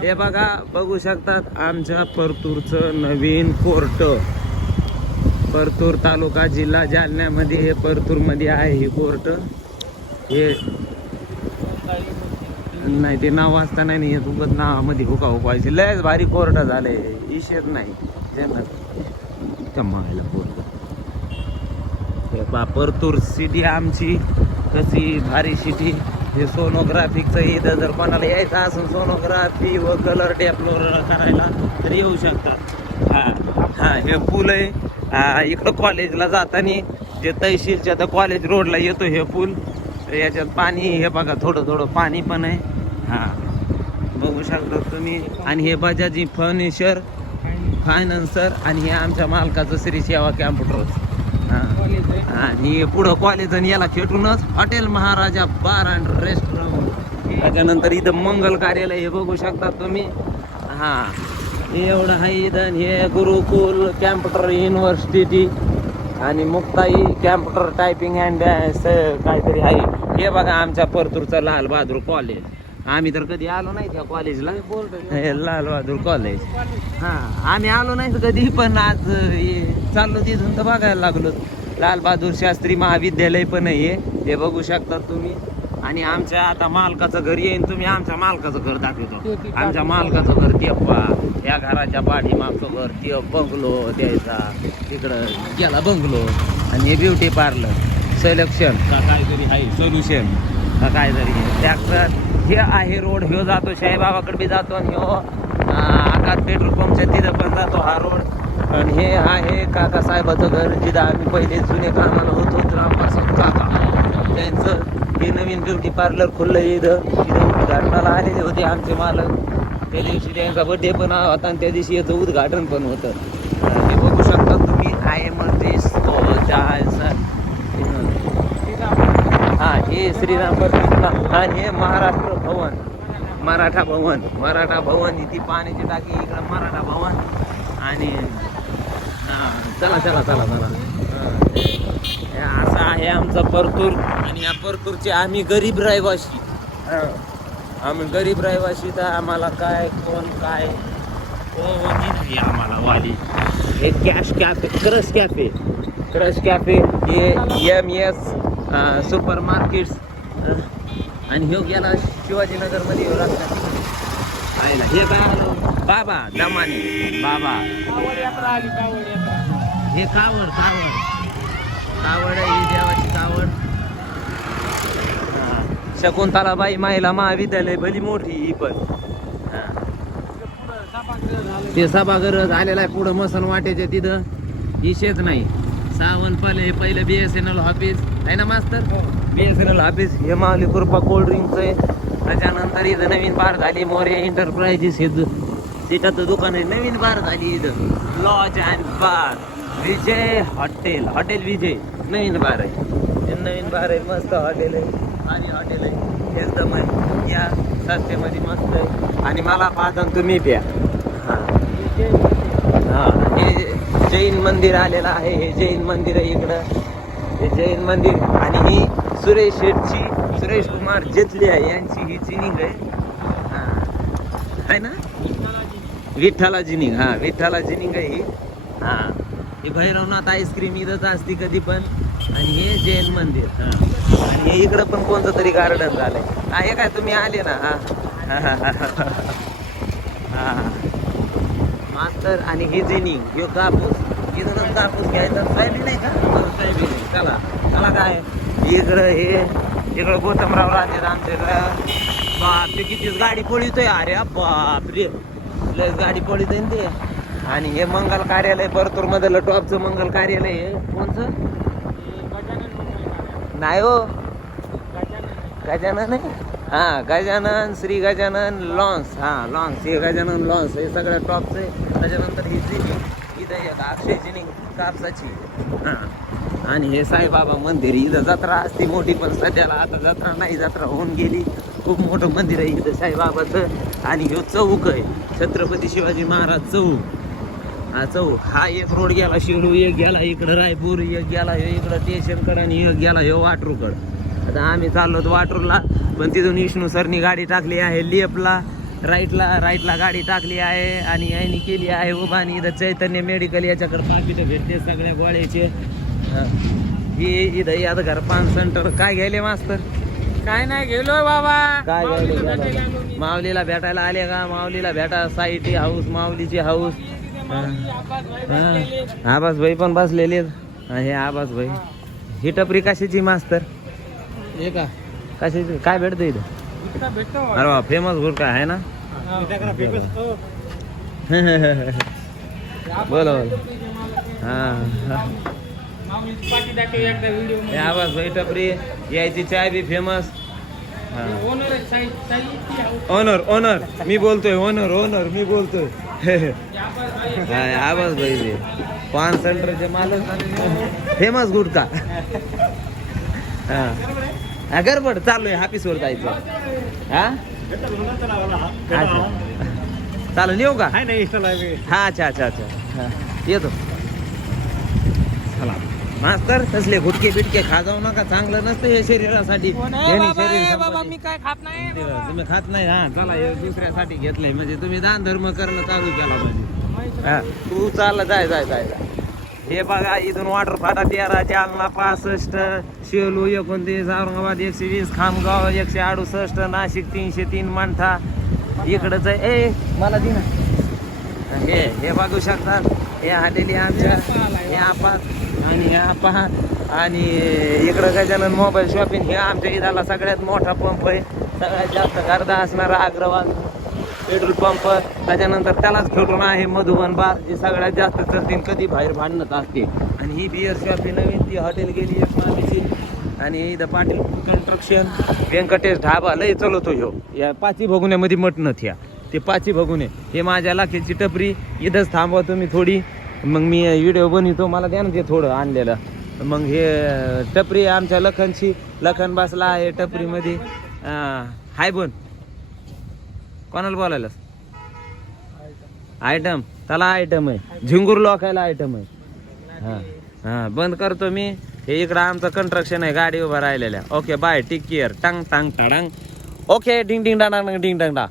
हे बघा बघू शकतात आमच्या परतूरचं नवीन कोर्ट. परतूर तालुका जिल्हा जालन्यामध्ये हे परतूरमध्ये आहे हे कोर्ट. हे नाही ते नाव वाचता नाही हे येत उगत नावामध्ये हुका हुकायचे लयच भारी कोर्ट झाले इशेत नाही. ज्यांना कमायला कोर्ट. हे बा परतूर सिटी आमची कशी भारी सिटी हे सोनोग्राफीचं इथं जर कोणाला यायचं असेल सोनोग्राफी व कलर डेपलोर करायला तर येऊ शकतात. हा हा हे पूल आहे. हा, इकडं कॉलेजला जाताना जे तहसीलच्या तर कॉलेज रोडला येतो हे पूल तर याच्यात पाणी हे बघा थोडं थोडं पाणी पण आहे. हा बघू शकता तुम्ही. आणि हे बजाजी फर्निचर फायनान्सर आणि हे आमच्या मालकाचं श्री सेवा कॅम्प्युटर आणि पुढं कॉलेज आणि याला खेटूनच hotel Maharaja bar and restaurant त्याच्यानंतर इथं मंगल कार्यालय हे बघू शकता तुम्ही. हा हे एवढं आहे इधन हे गुरुकुल कॅम्प्युटर युनिव्हर्सिटी आणि मुक्ताई कॅम्प्युटर टायपिंग अँड काहीतरी आहे. हे बघा आमच्या परतूरचं लाल बहादूर कॉलेज आम्ही तर कधी आलो नाही त्या कॉलेजला हे लाल बहादूर कॉलेज हा आम्ही आलो नाही कधी पण आज हे चाललो तिथून तर बघायला लागलो. लाल बहादूर शास्त्री महाविद्यालय पण आहे हे. बघू शकता तुम्ही. आणि आमच्या आता मालकाचं घर येईन तुम्ही आमच्या मालकाचं घर दाखवतो. आमच्या मालकाचं घर ते पहा या घराच्या पाठीमागचं घर ते बंगलो द्यायचा. तिकडं गेला बंगलो. आणि हे ब्युटी पार्लर सिलेक्शन का काहीतरी आहे सोल्युशन का काहीतरी ट्रॅक्टर हे आहे रोड ह्यो जातो शाहीबाबाकडे बी जातो आणि ह्यो आकात पेट्रोल पंपच्या तिथं पण जातो हा रोड. आणि हे आहे काका साहेबाचं घर जिथं आम्ही पहिले जुने कामाला होतो रामपासून काका. त्यांचं हे नवीन ब्युटी पार्लर खुललं इथं. इथं उद्घाटनाला आलेले होते आमचे मालक. त्या दिवशी त्यांचा बड्डे पण होता आणि त्या दिवशी याचं उद्घाटन पण होतं. हे बघू शकता तुम्ही आय एम हा हे श्रीराम प्रतिष्ठा आणि हे महाराष्ट्र भवन मराठा भवन मराठा भवन इथे पाण्याची टाकी इकडं मराठा भवन. आणि चला चला चला चला. असा असं आहे आमचं परतूर आणि या परतूरचे आम्ही गरीब रहिवासी. आम्ही गरीब रहिवासी तर आम्हाला काय कोण काय? हो, हो, कोणी नाही आम्हाला वाली. हे cash cafe crush cafe crush cafe हे एम एस सुपर मार्केट्स आणि ह्यो गेला शिवाजीनगरमध्ये ह्यो रस्ता. आयला हे काय बाबा दमाने. बाबा. हे कावड कावड. कावड आहे देवाची कावड. शकुंतलाबाई महिला महाविद्यालय भली मोठी ही पण. ते सभागृह झालेला आहे पुढं मसन वाटेच्या तिथं. इशेच नाही. सावंतपाले हे पहिलं B S N L office आहे ना मास्तर B S N L office हे माऊली कृपा कोल्ड ड्रिंकचं आहे. त्याच्यानंतर इथं नवीन बार झाली मोरे एंटरप्राइजेस हे तिथं दुकान आहे. नवीन बार झाली इथं. Lodge and bar Vijay hotel. Hotel Vijay. Naveen bar आहे. हे नवीन बार आहे. मस्त हॉटेल आहे. आणि हॉटेल आहे. एकदम आहे. या सस्त्यामध्ये मस्त आहे. आणि मला पाहता तुम्ही प्या. हां. हा हे जैन मंदिर आलेलं आहे. हे जैन मंदिर आहे इकडं. हे जैन मंदिर. आणि ही सुरेश शेठची सुरेश कुमार जेतली आहे. यांची ही जिनिंग आहे. ना? विठ्ठला जिनिंग. हा विठ्ठला जिनिंग आहे ही. हा. ही भैरवनाथ आईस्क्रीम इथंच असते कधी पण. आणि हे जैन मंदिर. आणि हे इकडं पण कोणतं तरी गार्डन झालंय. हा हे काय तुम्ही आले ना? हा हा हा. हा. मास्तर आणि हे जिनिंग. यो कापूस. जिथं कापूस घ्यायचा सोयाबीन नाही का? बरं, चला चला काय? इकडं हे इकडं गोतमराव राहते आमच्याकडं बाप ते कितीच गाडी पळितोय. अरे बाप रे लयच गाडी पळितोय ना ते. आणि हे मंगल कार्यालय परतूर मधलं टॉपचं मंगल कार्यालय हे कोणचं? नाही हो. गजानन आहे? हा गजानन श्री गजानन लॉन्स. हा लॉन्स. हे गजानन लॉन्स हे सगळं टॉपचं आहे. त्याच्यानंतर ही जिनिंग इथं एक कापसाची. आणि हे साईबाबा मंदिर इथं जत्रा असती मोठी पण सध्याला आता जत्रा नाही जत्रा होऊन गेली. खूप मोठं मंदिर आहे इथं साईबाबाचं. आणि ह्यो चौक आहे. छत्रपती शिवाजी महाराज चौक. हा चौक. हा एक रोड गेला शिवडू एक गेला इकडं रायपूर एक गेला ह्यो इकडं स्टेशनकडं आणि एक गेला ह्यो वाटरूकड. आता आम्ही चाललो होतो वाटूरला पण तिथून विष्णू सरनी गाडी टाकली आहे लेपला. राईटला राईटला गाडी टाकली आहे आणि यांनी केली आहे उभा आणि इथं चैतन्य मेडिकल याच्याकडे पाकिटं भेटते सगळ्या गोळ्याचे. हा. इथं याद घर पान सेंटर काय घ्यायले मास्तर? काय नाही गेलोय बाबा. काय माऊलीला घ्यायले भेटायला गेला? आलो मी. माऊलीला भेटायला आले का? माऊलीला भेटा साईटी हाऊस माऊलीची हाऊस. आबास भाई पण बसलेले. हा, आबास भाई ही टपरी कशाची मास्तर? हे का? कशाची? काय भेटतं इथं? अरे वा फेमस गुटखा आहे ना? बोला बोला। हा। माऊलीची पाठी दाखव एकदा व्हिडिओ हे आवाज भाई टपरी यायची चाय बी फेमस ओनर आहे साई साई ती हाऊस. ओनर ओनर मी बोलतोय ओनर ओनर मी बोलतोय। हे आबाज भाई आहे. हा, आवाज भाई ते पान सेंटरचे मालक फेमस गुटखा हा। हा, गडबड चालू आहे हापीसवर जायचं. हा? अच्छा. चालू येऊ का? हा अच्छा अच्छा अच्छा. हा, येतो. चला. मास्तर तसले गुटके बिटके खा जाऊ नका चांगलं नसतं हे शरीरासाठी. मी काय खात नाही. तुम्ही खात नाही हा चला हे दुसऱ्यासाठी घेतलंय. म्हणजे तुम्ही दान धर्म करणं चालू केला पाहिजे. हा, तू चालला जाय जाय जाय जाय. हे बघा इथून वॉटर फाटा तेरा जालना पासष्ट शेलू एकोणतीस औरंगाबाद एकशे वीस खामगाव एकशे अडुसष्ट नाशिक तीनशे तीन मांठा. इकडंच आहे ए मला दे ना. हे हे बघू शकतात. हे आलेली आमच्या हे आपात आणि हे आपा आणि इकडं गजानन मोबाईल शॉपिंग हे आमच्या इथला सगळ्यात मोठा पंप आहे. सगळ्यात जास्त गर्दा असणारा अग्रवाल. पेट्रोल पंप त्याच्यानंतर त्यालाच खेळून आहे मधुबन बार जे सगळ्यात जास्त करतील कधी बाहेर भांडणत असते. आणि ही बिअर शॉप ही नवीन ती हॉटेल गेली एक मामीची आणि इथं पाटील कन्स्ट्रक्शन व्यंकटेश ढाबा लय चलवतो ह्यो. या पाची भगुण्यामध्ये मटणत थ्या ते पाची भगुने हे माझ्या लाखेची टपरी. इथंच थांबवा तुम्ही थोडी. मग मी व्हिडिओ बनवतो मला द्या ना ते थोडं आणलेलं. मग हे टपरी आमच्या लखनची लखन बसला आहे टपरीमध्ये. हाय बन. कोणाला बोलायला आयटम त्याला आयटम आहे. झिंगूर लोकायला आयटम आहे. हां. हां बंद करतो मी. हे इकडं आमचं कंस्ट्रक्शन आहे. गाडी उभं राहिलेल्या. ओके बाय टेक केअर टांग टांग टांग ओके डिंग डिंग डांग डिंग डांग डा